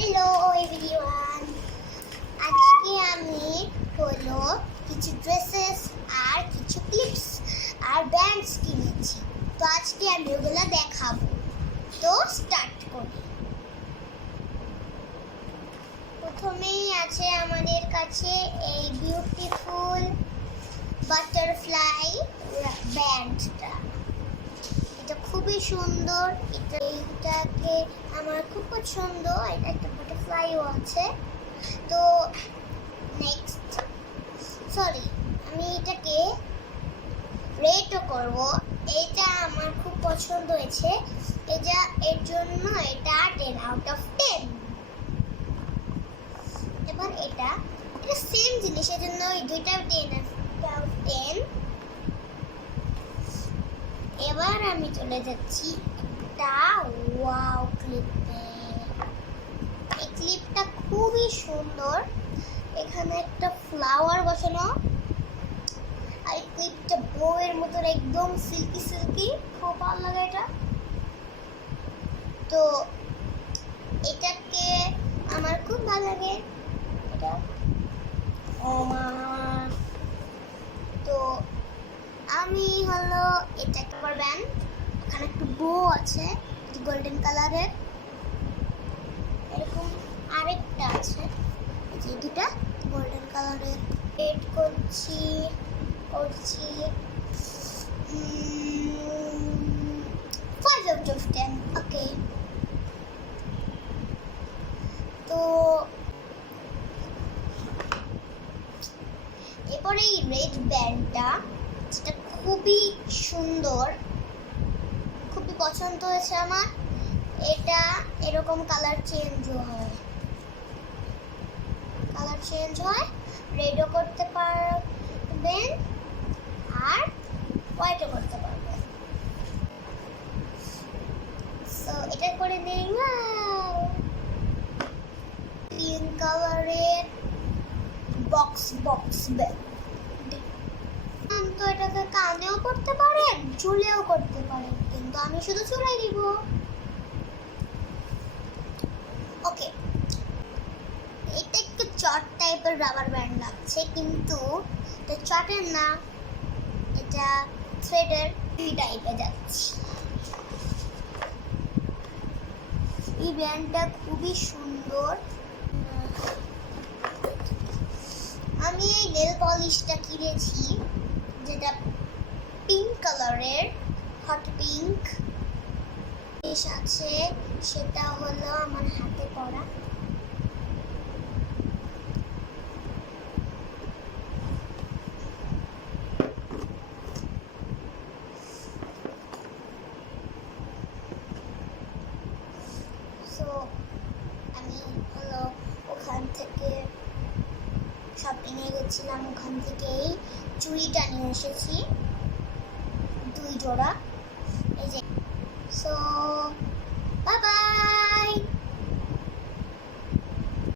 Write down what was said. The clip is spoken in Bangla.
হ্যালো এভরিওয়ান, আজকে আমি হলো কিছু ড্রেসেস আর কিছু ক্লিপস আর ব্যান্ডস কিনেছি। তো আজকে আমি ওগুলো দেখাবো। তো স্টার্ট করি। প্রথমেই আছে আমাদের কাছে এই বিউটিফুল বাটারফ্লাই ব্যান্ডটা। এটা খুবই সুন্দর। এটাকে আমার খুব পছন্দ। এটা একটা বাটারফ্লাইও আছে। তো নেক্সট আমি এটাকে রেটও করব। এটা আমার খুব পছন্দ হয়েছে। এর জন্য এটা 10 আউট অফ 10। এবার এটা সেম জিনিস, এর জন্য ওই দুইটা 10 আউট অফ 10। এবার আমি চলে যাচ্ছি একটা ওয়াও ক্লিপে। এই ক্লিপটা খুবই সুন্দর। এখানে একটা ফ্লাওয়ার বসানো আর এই ক্লিপটা বউয়ের মতন একদম সিল্কি সিল্কি, খুব ভালো লাগে এটা। তো এটাকে আমার খুব ভালো লাগে এটা। ও মা, তো আমি হলো এটা একটা ব্যান্ড। এখানে একটু বো আছে গোল্ডেন কালারের। এরকম আরেকটা আছে, এই দুটা গোল্ডেন কালারের। এড করছি 5 আউট অফ 10। ওকে, তো এরপরে এই রেড ব্যান্ডটা, যেটা খুবই সুন্দর, খুবই পছন্দ হয়েছে আমার। এটা এরকম কালার চেঞ্জ হয়, রেডও করতে পারবেন আর হোয়াইটও করতে পারবেন। সো এটা করে নেই। পিঙ্ক কালারের বক্স ব্যাগ। তো এটাকে কানেও করতে পারেন, চুলেও করতে পারেন, কিন্তু আমি শুধু চুলাই দিব। ওকে, এটা একটু চট টাইপের রাবার ব্যান্ড লাগছে, কিন্তু এটা চটের না, এটা থ্রেডের টাইপে যাচ্ছে। এই ব্যান্ডটা খুবই সুন্দর। আমি এই নেল পলিশটা কিনেছি, যেটা পিঙ্ক কালারের, হট পিঙ্ক আছে। সেটা হলো আমার হাতে পরা। আমি হলো ওখান থেকে শপিংয়ে গেছিলাম, ওখান থেকেই চুড়িটা নিয়ে এসেছি 2 জোড়া। এই যে